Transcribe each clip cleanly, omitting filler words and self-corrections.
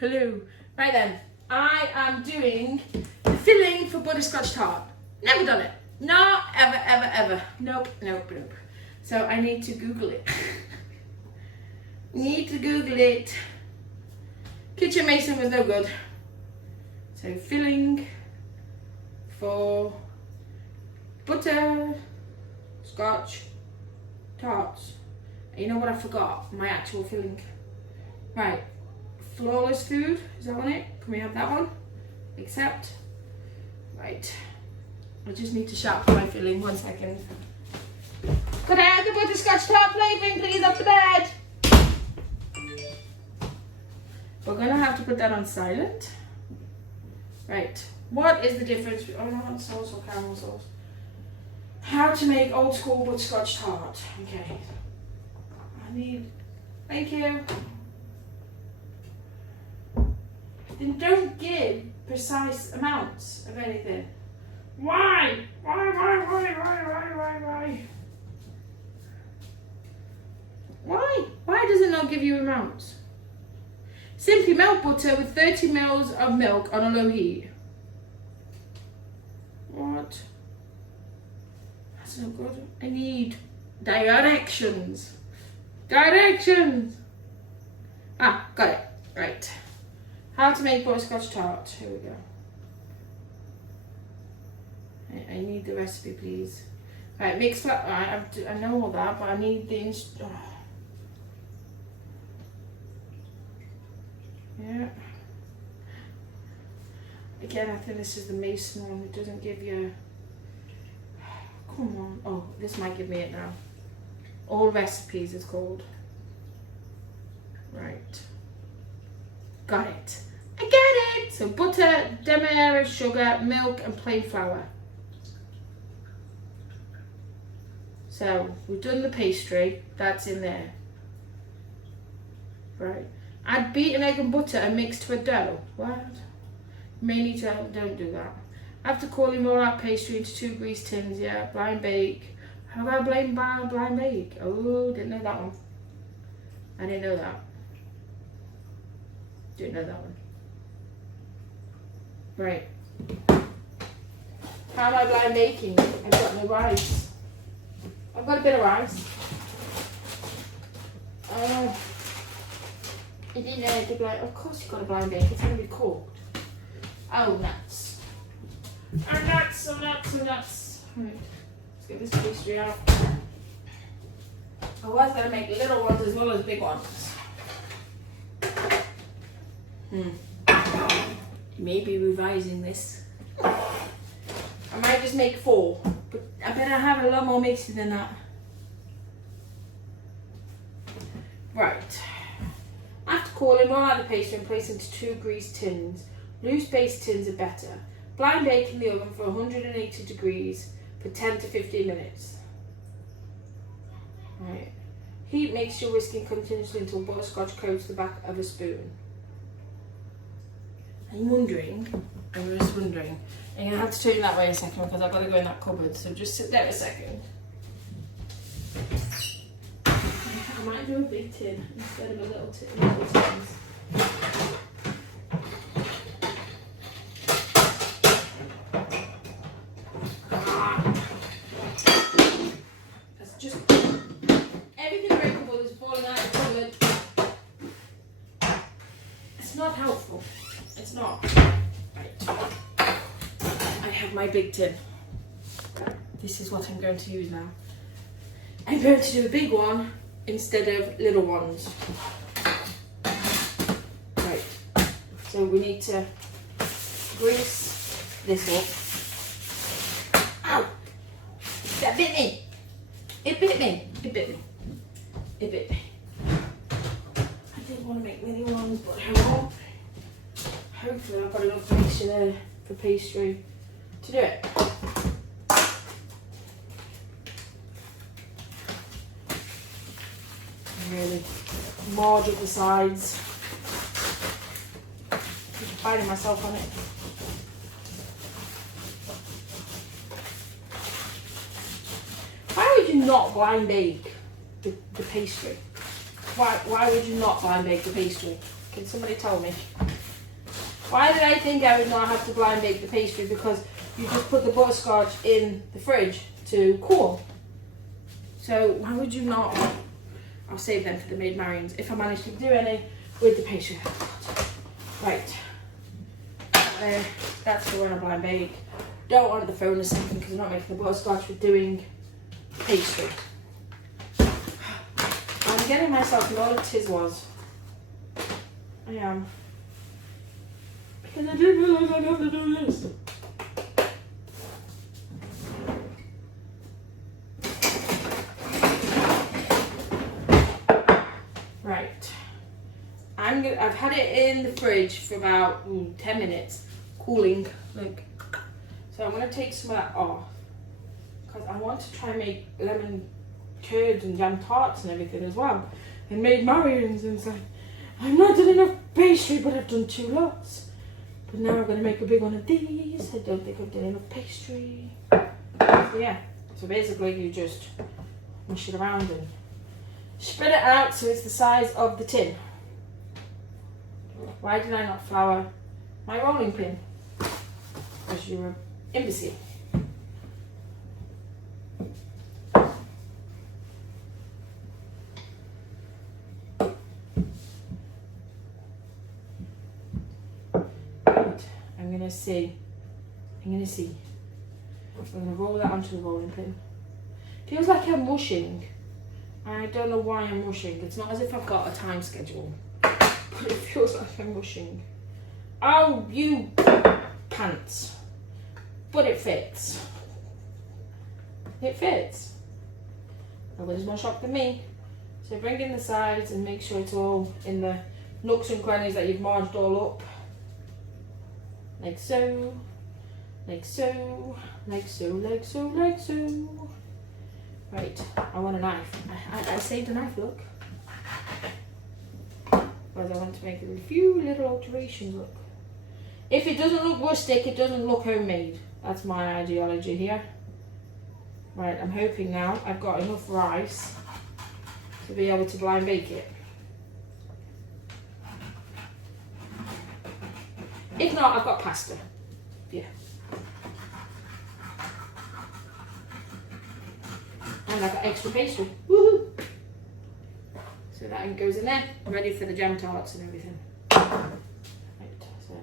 Hello. Right then, I am doing the filling for butterscotch tart. Never done it. No, ever. Nope. So I need to Google it. Kitchen Mason was no good. So filling for butterscotch tarts. And you know what I forgot? My actual filling. Right. Flawless food, is that on it? Can we have that one? Accept. Right. I just need to sharpen my filling, 1 second. Could I have the butterscotch tart flavouring, please, off the bed? We're gonna have to put that on silent. Right. What is the difference? Oh no, hot sauce or caramel sauce. How to make old school butterscotch tart. Okay. Thank you. Then don't give precise amounts of anything. Why? Why does it not give you amounts? Simply melt butter with 30 ml of milk on a low heat. What? That's no good. I need directions. Ah, got it. Right. How to make butterscotch tart. Here we go. I need the recipe, please. Right, mix flour. I know all that, but I need the Yeah. Again, I think this is the Mason one. It doesn't give you. Come on. Oh, this might give me it now. All recipes it's called. Right. Got it. I get it! So butter, demerara, sugar, milk and plain flour. So we've done the pastry, that's in there. Right. Add beaten egg and butter and mix to a dough. What? May need to, don't do that. After cooling, roll out pastry into 2 greased tins, yeah, blind bake. How about blind bake? Oh, didn't know that one. I didn't know that. Didn't know that one. Right. How am I blind baking? I've got no rice. I've got a bit of rice. You didn't know to blind. Of course you've got a blind bake. It's going to be cooked. Oh, nuts. Oh, nuts. Right. Let's get this pastry out. I was going to make little ones as well as big ones. Maybe revising this. I might just make 4, but I better have a lot more mixing than that. Right. After cooling, roll out the pastry and place into 2 greased tins. Loose base tins are better. Blind bake in the oven for 180 degrees for 10 to 15 minutes. Right. Heat mixture, whisking continuously until butterscotch coats the back of a spoon. I'm just wondering, I'm going to have to turn that way a second because I've got to go in that cupboard, so just sit there a second. I might do a big tin instead of a little tin. That's just, everything breakable is falling out of the cupboard. It's not helpful. It's not. Right. I have my big tin. This is what I'm going to use now. I'm going to do a big one instead of little ones. Right. So we need to grease this up. Ow! That bit me. It bit me. I didn't want to make many ones, but I won't. Hopefully I've got enough mixture there for pastry to do it. Really large at the sides. Keep biting myself on it. Why would you not blind bake the pastry? Why would you not blind bake the pastry? Can somebody tell me? Why did I think I would not have to blind bake the pastry? Because you just put the butterscotch in the fridge to cool. So why would you not? I'll save them for the maid marions if I manage to do any with the pastry. Right. That's for when I blind bake. Don't want the phone a second because I'm not making the butterscotch, we're doing pastry. I'm getting myself a lot of tizzwas. I am. Because I didn't realise I'd have to do this. Right. I've had it in the fridge for about 10 minutes, cooling. Look. So I'm going to take some of that off because I want to try and make lemon curds and jam tarts and everything as well. And made marions and so I've not done enough pastry, but I've done 2 lots. But now I'm going to make a big one of these. I don't think I've done enough pastry. So yeah, so basically you just mush it around and spread it out so it's the size of the tin. Why did I not flour my rolling pin? Because you're an imbecile. I'm gonna see. I'm gonna roll that onto the rolling pin. Feels like I'm mushing. I don't know why I'm mushing. It's not as if I've got a time schedule, but it feels like I'm mushing. Oh, you pants. But it fits. It fits. Nobody's more shocked than me. So bring in the sides and make sure it's all in the nooks and crannies that you've marged all up. Like so. Like so. Like so, like so, like so. Right, I want a knife. I saved a knife, look. Because I want to make a few little alterations, look. If it doesn't look rustic, it doesn't look homemade. That's my ideology here. Right, I'm hoping now I've got enough rice to be able to blind bake it. If not, I've got pasta. Yeah. And I've got extra pastry. Woohoo! So that goes in there, ready for the jam tarts and everything. Right, so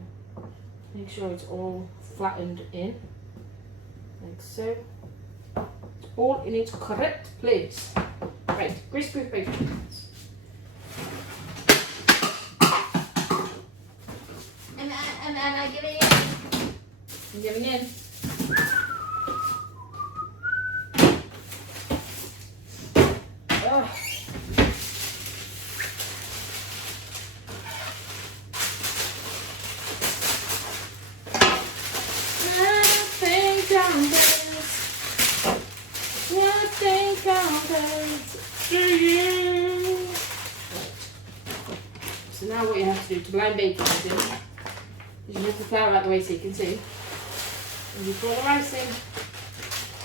make sure it's all flattened in, like so. It's all in its correct place. Right, grease-proof baking pans. And I'm giving in. I'm giving in. So now what you have to do to blind bake everything is you move the flour out the way so you can see. And you pour the rice in.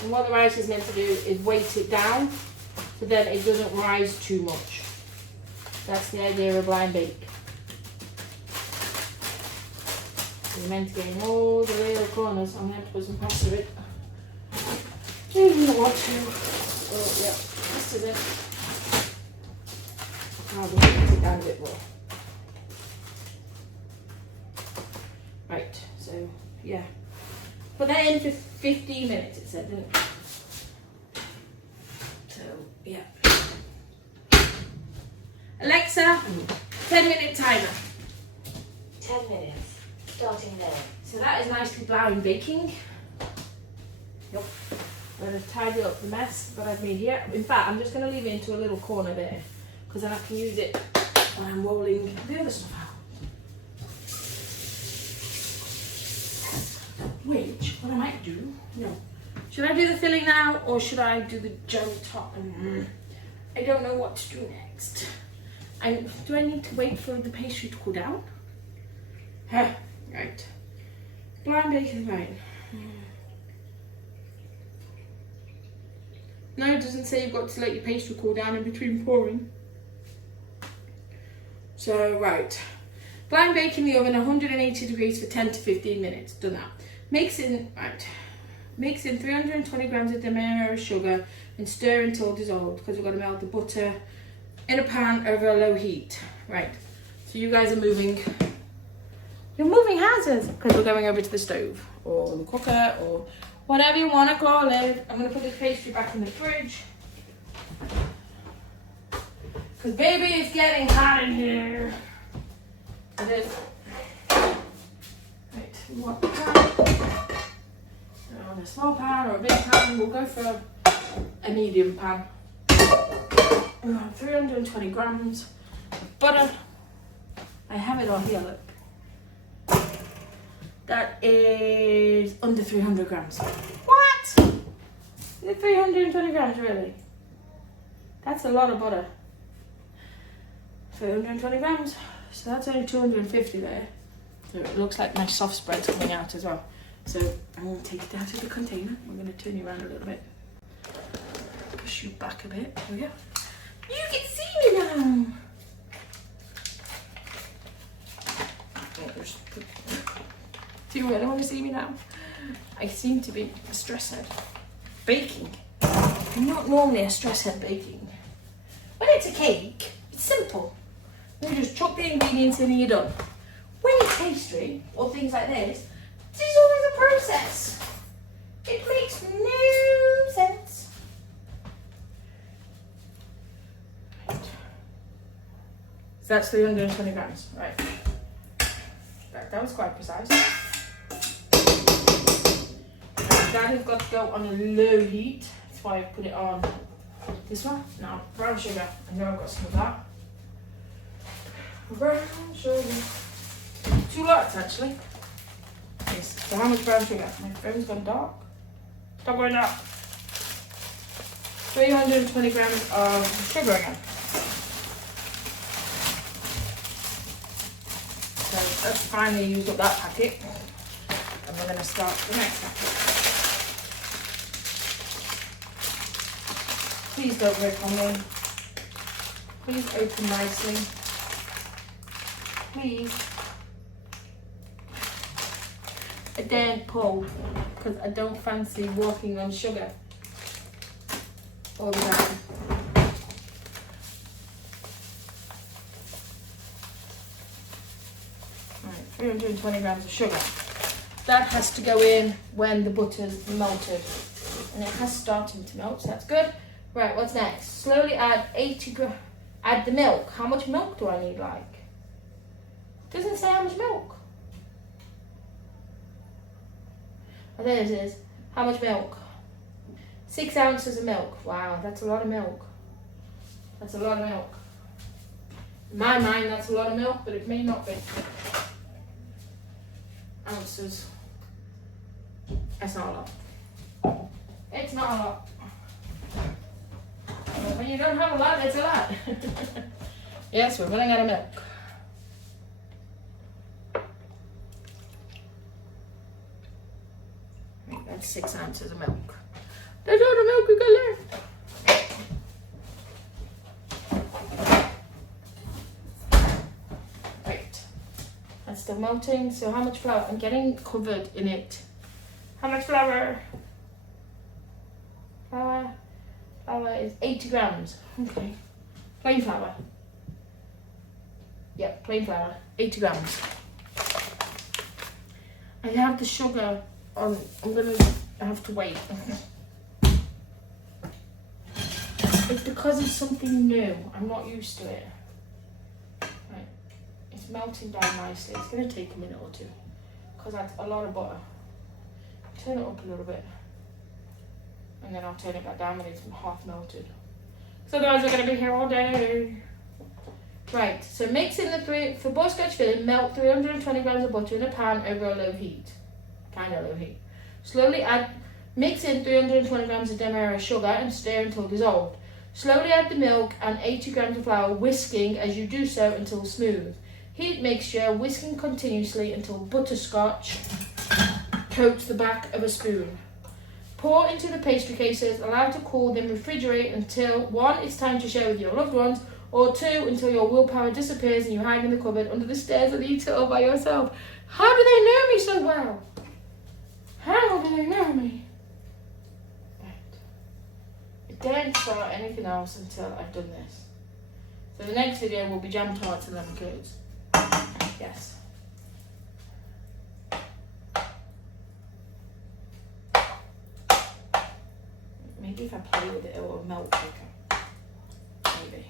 And what the rice is meant to do is weight it down so then it doesn't rise too much. That's the idea of a blind bake. So you're meant to get in all the little corners. I'm going to have to put some pasta in. I don't want to. Oh, yeah, this is it. I'll just put it down a bit more. Right, so yeah. Put that in for 15 minutes, it said, didn't it? So, yeah. Alexa, 10-minute timer. 10 minutes, starting now. So that is nicely blind baking. Yep. I'm going to tidy up the mess that I've made here. In fact, I'm just going to leave it into a little corner there because then I can use it when I'm rolling the other stuff out. Which, what I might do, no. Should I do the filling now or should I do the jam top? I don't know what to do next. Do I need to wait for the pastry to cool down? Right. Blind baking, right. No, it doesn't say you've got to let your pastry cool down in between pouring. So, right. Blind bake in the oven 180 degrees for 10 to 15 minutes. Done that. Mix in 320 grams of demerara sugar and stir until dissolved, because we're going to melt the butter in a pan over a low heat. Right, so you guys are moving. You're moving houses because we're going over to the stove or the cooker or whatever you want to call it. I'm going to put this pastry back in the fridge because baby, it's getting hot in here. It is. Right, we want the pan. On a small pan or a big pan, we'll go for a medium pan. 320 grams of butter. I have it all here, look. That is under 300 grams. What? Is it 320 grams, really? That's a lot of butter. 320 grams. So that's only 250 there. So it looks like my soft spread's coming out as well. So I'm going to take it out of the container. I'm going to turn you around a little bit. Push you back a bit. There we go. You can see me now. Do you really want to see me now? I seem to be a stress head. Baking. I'm not normally a stress head baking. When it's a cake, it's simple. You just chuck the ingredients in and you're done. When it's pastry or things like this, there's always a process. It makes no sense. Right. So that's 320 grams, right. That was quite precise. That has got to go on a low heat. That's why I put it on this one. Now, brown sugar. I know I've got some of that. Brown sugar. 2 lots actually. Yes. So how much brown sugar? My phone's gone dark. Stop going dark. 320 grams of sugar again. So let's finally use up that packet. And we're going to start the next packet. Please don't rip on me. Please open nicely. Please. I daren't pull because I don't fancy walking on sugar all the time. Right, 320 grams of sugar. That has to go in when the butter's melted. And it has started to melt, so that's good. Right, what's next? Slowly add 80 grams. Add the milk. How much milk do I need, like? Doesn't say how much milk. Oh, there it is. How much milk? 6 ounces of milk. Wow, that's a lot of milk. That's a lot of milk. In my mind, that's a lot of milk, but it may not be. Ounces. That's not a lot. It's not a lot. When you don't have a lot, it's a lot. Yes, we're running out of milk. That's 6 ounces of milk. That's all the milk we got left. Right. That's still melting. So how much flour? I'm getting covered in it. How much flour? Flour is 80 grams. Okay. Plain flour. Yep, plain flour. 80 grams. I have the sugar on. I'm gonna have to wait. It's because it's something new. I'm not used to it. Right. It's melting down nicely. It's gonna take a minute or two because that's a lot of butter. Turn it up a little bit. And then I'll turn it back down when it's half melted. So otherwise we're going to be here all day. Right, so mix in for butterscotch filling, melt 320 grams of butter in a pan over a low heat. Kind of low heat. Slowly mix in 320 grams of demerara sugar and stir until dissolved. Slowly add the milk and 80 grams of flour, whisking as you do so until smooth. Heat mixture, whisking continuously until butterscotch coats the back of a spoon. Pour into the pastry cases, allow to cool, then refrigerate until 1. It's time to share with your loved ones, Or 2, until your willpower disappears and you hide in the cupboard under the stairs and eat it all by yourself. How do they know me so well? How do they know me? Right. I daren't start anything else until I've done this. So the next video will be jam tarts and lemon curds. Yes. Maybe if I play with it, it will melt quicker. Maybe.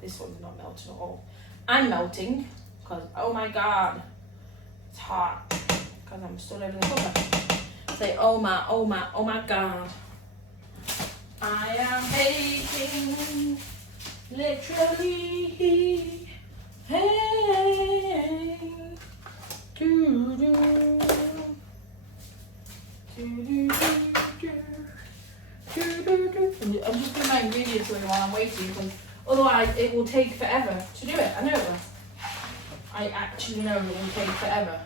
This one's not melting at all. I'm melting because, oh my god, it's hot because I'm still over the cupboard. Say, oh my god. I am baking, literally. Hey, do do do do do. I'm just putting my ingredients away while I'm waiting because otherwise it will take forever to do it. I know it will. I actually know it will take forever.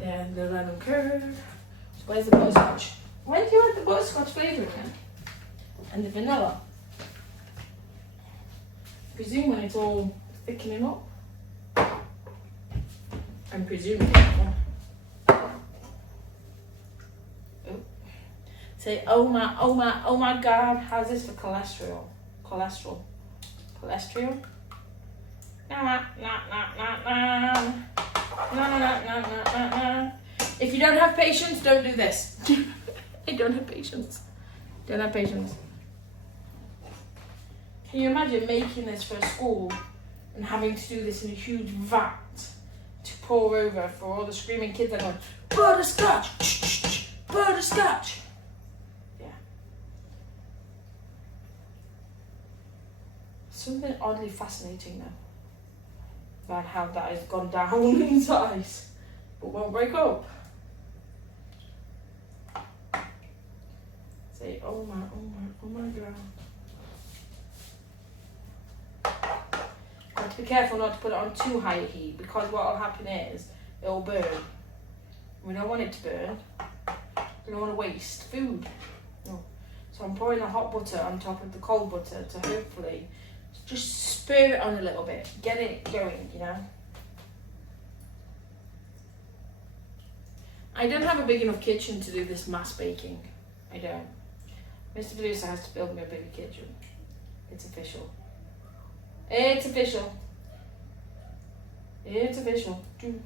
Then the lemon curd. So where's the butterscotch? When do you add the butterscotch flavouring then? And the vanilla? I presume when it's all thickening up. I'm presuming. Say, oh my god, how's this for cholesterol? Cholesterol. No. If you don't have patience, don't do this. I don't have patience. Don't have patience. Can you imagine making this for school and having to do this in a huge vat to pour over for all the screaming kids that are going, butterscotch, butterscotch. Something oddly fascinating though about how that has gone down in size but won't break up. Say, oh my god. Got to be careful not to put it on too high a heat because what will happen is it will burn. We don't want it to burn. We don't want to waste food. No. So I'm pouring the hot butter on top of the cold butter to hopefully just spur it on a little bit, get it going, you know. I don't have a big enough kitchen to do this mass baking. I don't. Mr. Producer has to build me a bigger kitchen. It's official. It's official. It's official. Do.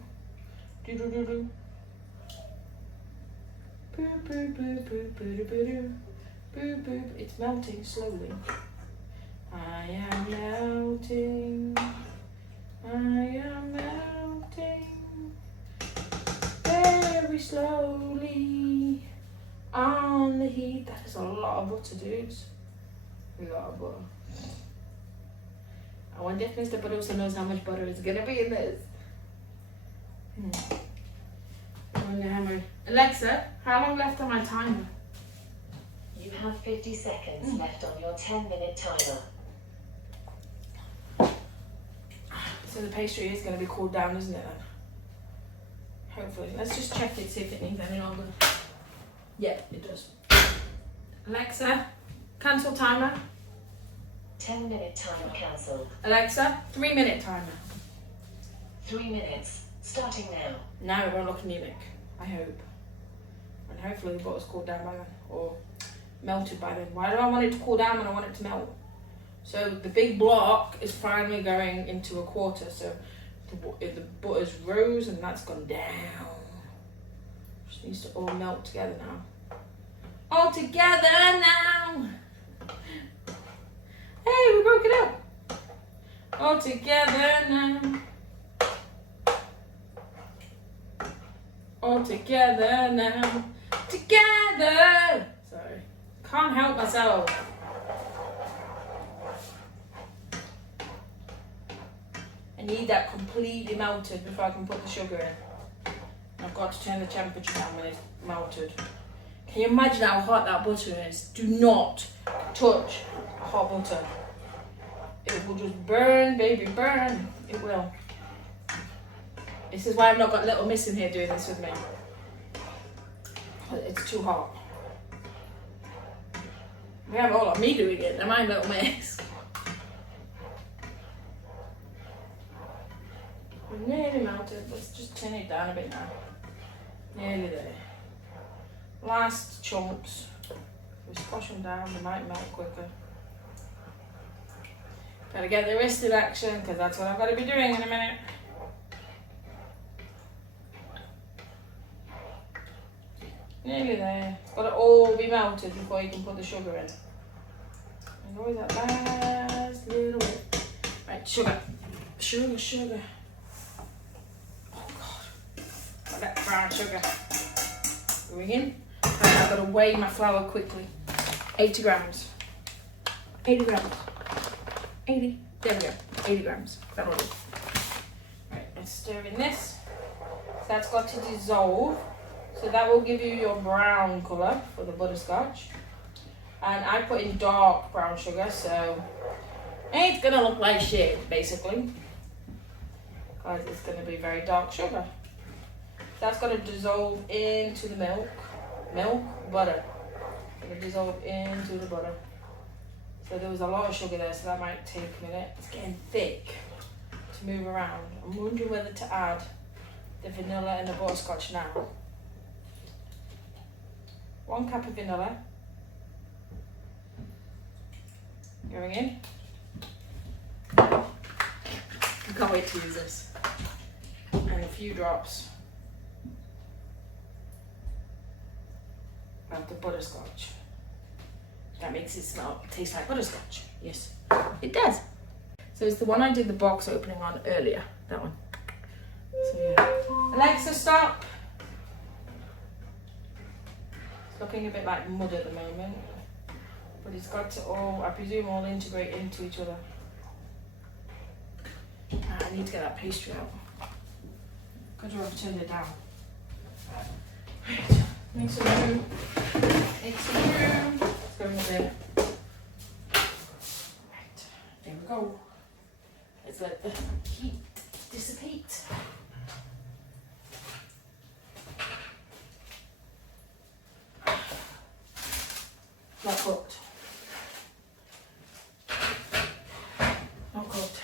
Do do do do. Boo boo boo boo boo boo boo boo. It's melting slowly. I am melting, very slowly on the heat. That is a lot of butter, dudes. A lot of butter. I wonder if Mr. Producer knows how much butter is gonna be in this. Alexa, how long left on my timer? You have 50 seconds left on your 10-minute timer. So the pastry is going to be cooled down, isn't it then? Hopefully. Let's just check it, see if it needs any longer. Yeah, it does. Alexa, cancel timer. 10-minute timer cancelled. Alexa, 3-minute timer. 3 minutes, starting now. Now it won't look anemic, I hope. And hopefully the butter's cooled down by then, or melted by then. Why do I want it to cool down when I want it to melt? So the big block is finally going into a quarter, so the butter's rose and that's gone down. Just needs to all melt together now. All together now! Hey, we broke it up! All together now. All together now. Together! Sorry. Can't help myself. I need that completely melted before I can put the sugar in. I've got to turn the temperature down when it's melted. Can you imagine how hot that butter is? Do not touch hot butter. It will just burn, baby, burn. It will. This is why I've not got Little Miss in here doing this with me. It's too hot. We have all of me doing it, never mind Little Miss. We're nearly melted. Let's just turn it down a bit now. Nearly there. Last chunks. We squash them down, they might melt quicker. Gotta get the wrist in action because that's what I've got to be doing in a minute. Nearly there. It's got to all be melted before you can put the sugar in. There's always that last little bit. Right, sugar. Sugar, sugar. Oh God. Got that brown sugar. Going in. Right, I've got to weigh my flour quickly. 80 grams. 80 grams. 80. There we go. 80 grams. That'll do. Right, let's stir in this. So that's got to dissolve. So that will give you your brown colour for the butterscotch. And I put in dark brown sugar, so it's going to look like shit, basically. Because it's going to be very dark sugar. So that's got to dissolve into the milk. Milk, butter. It's going to dissolve into the butter. So there was a lot of sugar there, so that might take a minute. It's getting thick to move around. I'm wondering whether to add the vanilla and the butterscotch now. 1 cup of vanilla. Going in. I can't wait to use this. And a few drops of the butterscotch. That makes it taste like butterscotch. Yes, it does. So it's the one I did the box opening on earlier. That one. So yeah. Alexa, stop. It's looking a bit like mud at the moment. But it's got to all, I presume, all integrate into each other. I need to get that pastry out. Good job, I've turned it down. Right, make some room. Make some room. Let's go in there. Right, there we go. Let's let the heat dissipate. Not cooked. Not cooked.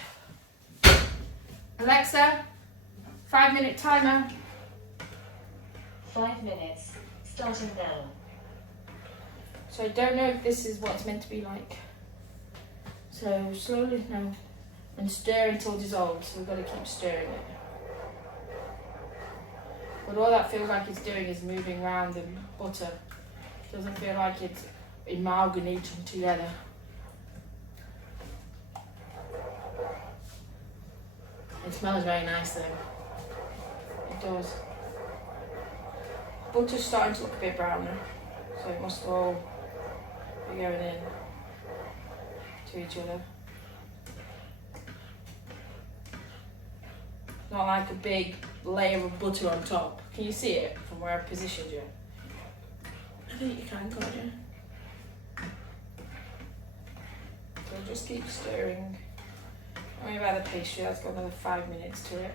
Alexa, 5-minute timer. 5 minutes, starting now. So I don't know if this is what it's meant to be like. So slowly now, and stir until dissolved. So we've got to keep stirring it. But all that feels like it's doing is moving around the butter. It doesn't feel like it's amalgamating together. It smells very nice though. It does. Butter's starting to look a bit browner, so it must all be going in to each other. Not like a big layer of butter on top. Can you see it from where I've positioned you? I think you can, can't you? So just keep stirring. Don't worry about the pastry, that's got another 5 minutes to it.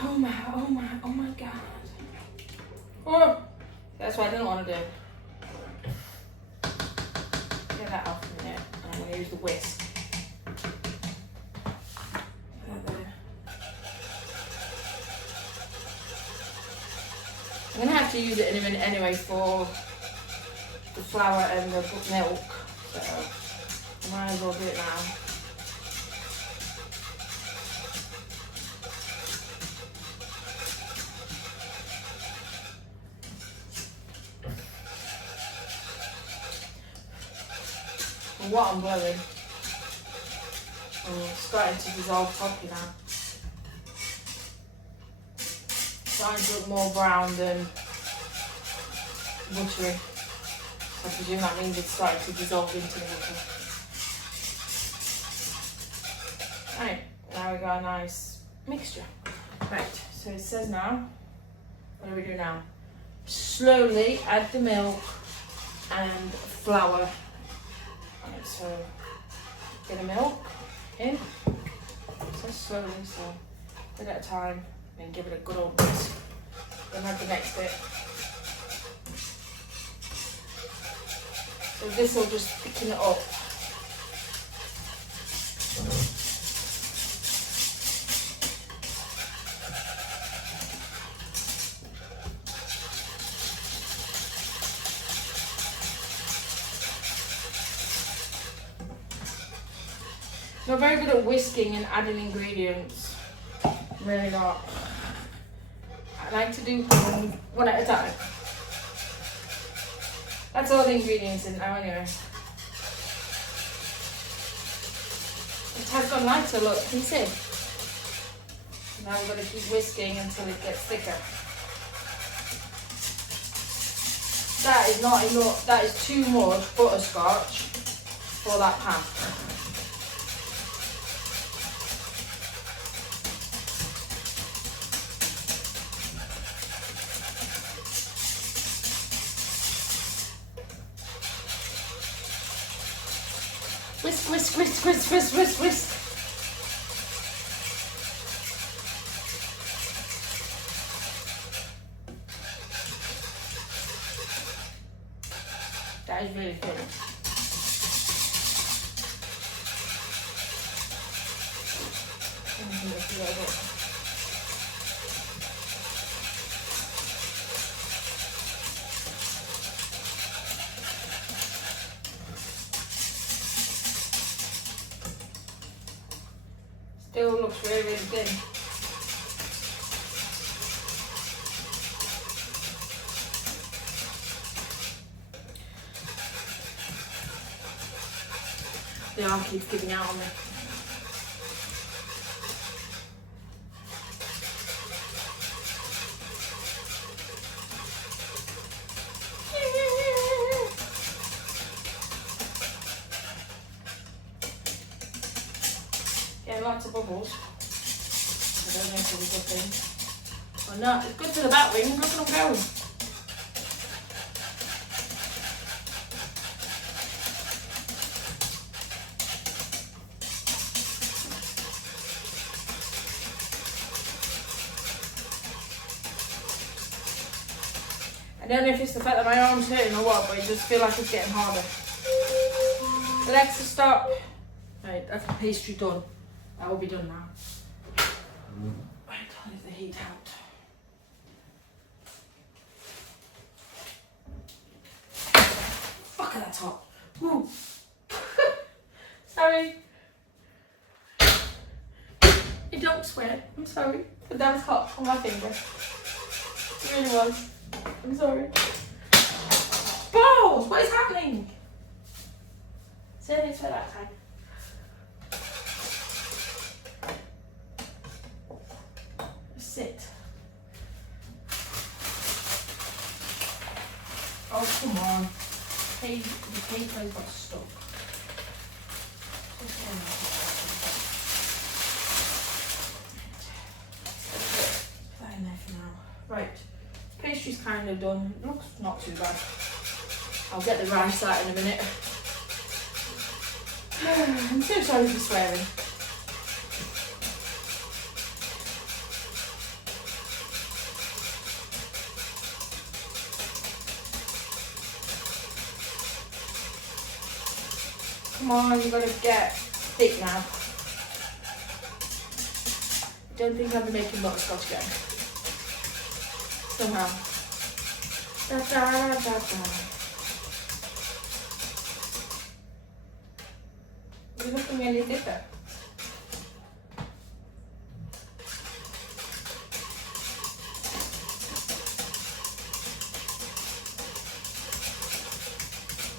Oh my god. Oh! That's what I didn't want to do. Get that off a minute. I'm going to use the whisk. I'm going to have to use it in a minute anyway for the flour and the milk. So I might as well do it now. What I'm blowing. It's starting to dissolve properly now. Starting to look more brown than buttery. I presume that means it's starting to dissolve into the butter. Right, now we got a nice mixture. Right, so it says now, what do we do now? Slowly add the milk and flour. Right, so get the milk in, so slowly, so a bit at a time, and give it a good old whisk. Then add the next bit. So this will just thicken it up. Not very good at whisking and adding ingredients. Really not. I like to do one at a time. That's all the ingredients in now anyway. It has gone lighter, look, can you see? Now I'm going to keep whisking until it gets thicker. That is not enough, that is too much butterscotch for that pan. Whisk, whisk, whisk, whisk, whisk, whisk, whisk. That is really thin. Still looks really, really thin. The arm keeps giving out on me. Getting lots of bubbles. I don't know if it's a good thing. Or not. It's good for the bat wing. Look at them go. I don't know if it's the fact that my arm's hurting or what, but I just feel like it's getting harder. Alexa, stop. Right, that's the pastry done. That will be done now. Right, I'll leave the heat out. Fuck, that's hot. Woo. Sorry. You don't sweat. I'm sorry. But that was hot on my finger. It really was. I'm sorry. Balls! What is happening? Say this for that time. Sit. Oh, come on. Hey, the paper's got stuck. Put that in there for now. Right. Pastry's kind of done. It looks not too bad. I'll get the rice out in a minute. I'm so sorry for swearing. Come on, you've got to get thick now. I don't think I'll be making butterscotch again. Somehow. Da, da, da, da. You're looking really thicker.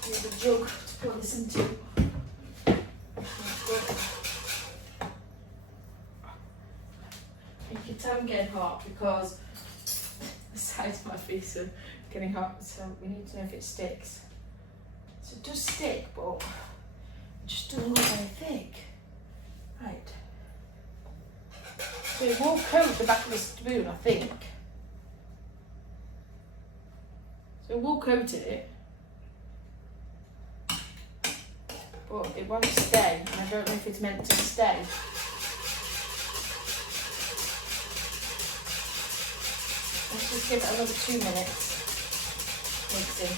Here's a jug to pour this into. You can tell I'm getting hot because the sides of my face are getting hot, so we need to know if it sticks. So it does stick, but it just doesn't look very thick. Right. So it will coat the back of the spoon, I think. So it will coat it, but it won't stay, and I don't know if it's meant to stay. Let's just give it another 2 minutes. Mixing.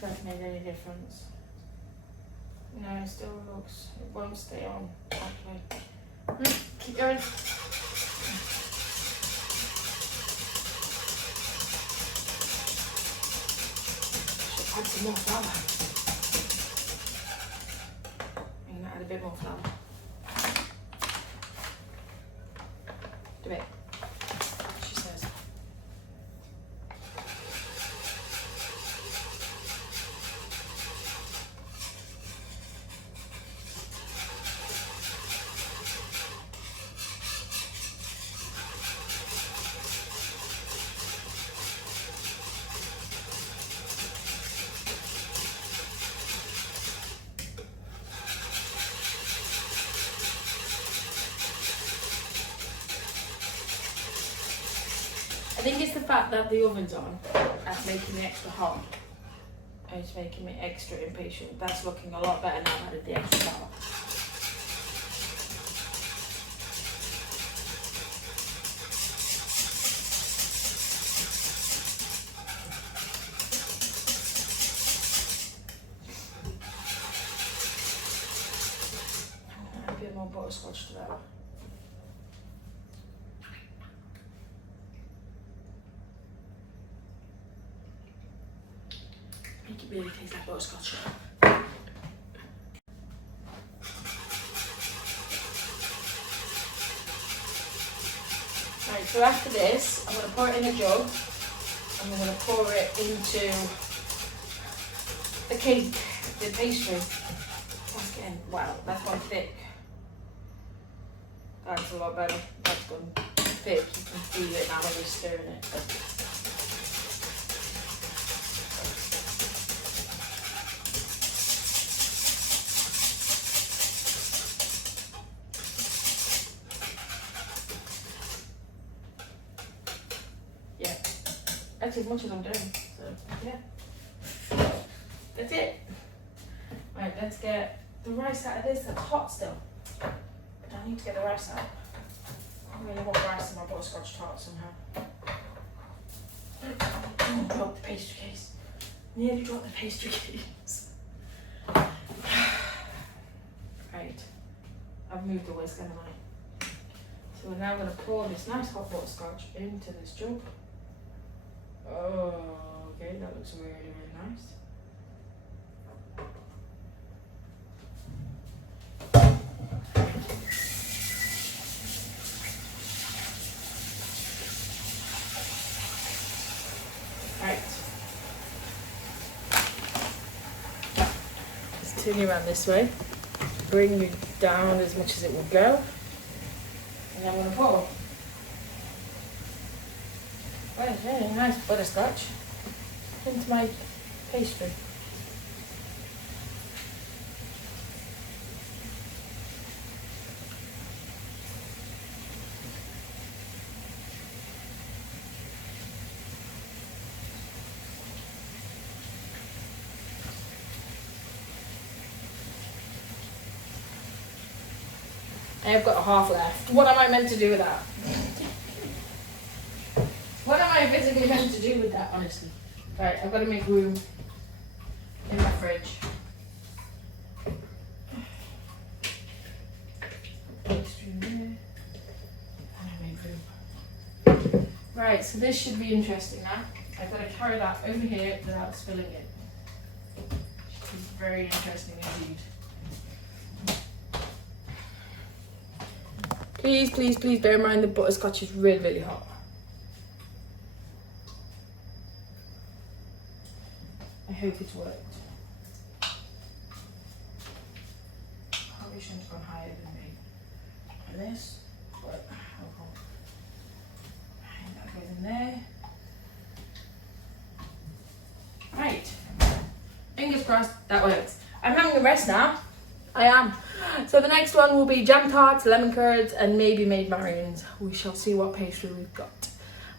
Hasn't made any difference. No, it still looks, it won't stay on properly. Keep going. Should add some more flour. I'm gonna add a bit more flour. Do it. She says. I think it's the fact that the oven's on that's making it extra hot. And it's making me extra impatient. That's looking a lot better now that I added the extra flour. Add a bit more butterscotch to that. Make it really taste like butterscotch. Right, so after this, I'm going to pour it in a jug and I'm going to pour it into the cake, the pastry. That's getting, wow, that's gone thick. That's a lot better. That's gone thick. You can feel it now when you're stirring it. That's as much as I'm doing, so yeah. That's it. Right, let's get the rice out of this. That's hot still. But I need to get the rice out. I really want rice in my butterscotch tart somehow. Oh, dropped the pastry case. Nearly dropped the pastry case. Right. I've moved the whisk, haven't I? So we're now going to pour this nice hot butterscotch into this jug. Oh, okay, that looks really, really nice. Right. Just turn you around this way. Bring you down as much as it will go. And I'm going to pour. Well, really nice butterscotch into my pastry. I've got a half left. What am I meant to do with that? What am I physically meant to do with that, honestly? Right, I've got to make room in my fridge. Right, so this should be interesting now. I've got to carry that over here without spilling it. Should be very interesting indeed. Please, please, please bear in mind the butterscotch is really, really hot. I hope it's worked. Probably shouldn't have gone higher than me on this, but I'll go. in there. Right. Fingers crossed that works. I'm having a rest now. I am. So the next one will be jam tarts, lemon curds, and maybe made maroons. We shall see what pastry we've got.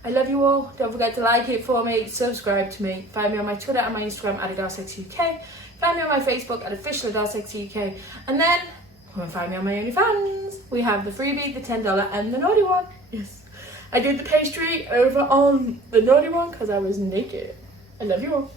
I love you all. Don't forget to like it for me, subscribe to me. Find me on my Twitter and my Instagram at Adelesexyuk. Find me on my Facebook at official Adelesexyuk. And then come and find me on my OnlyFans. We have the freebie, the $10, and the naughty one. Yes. I did the pastry over on the naughty one because I was naked. I love you all.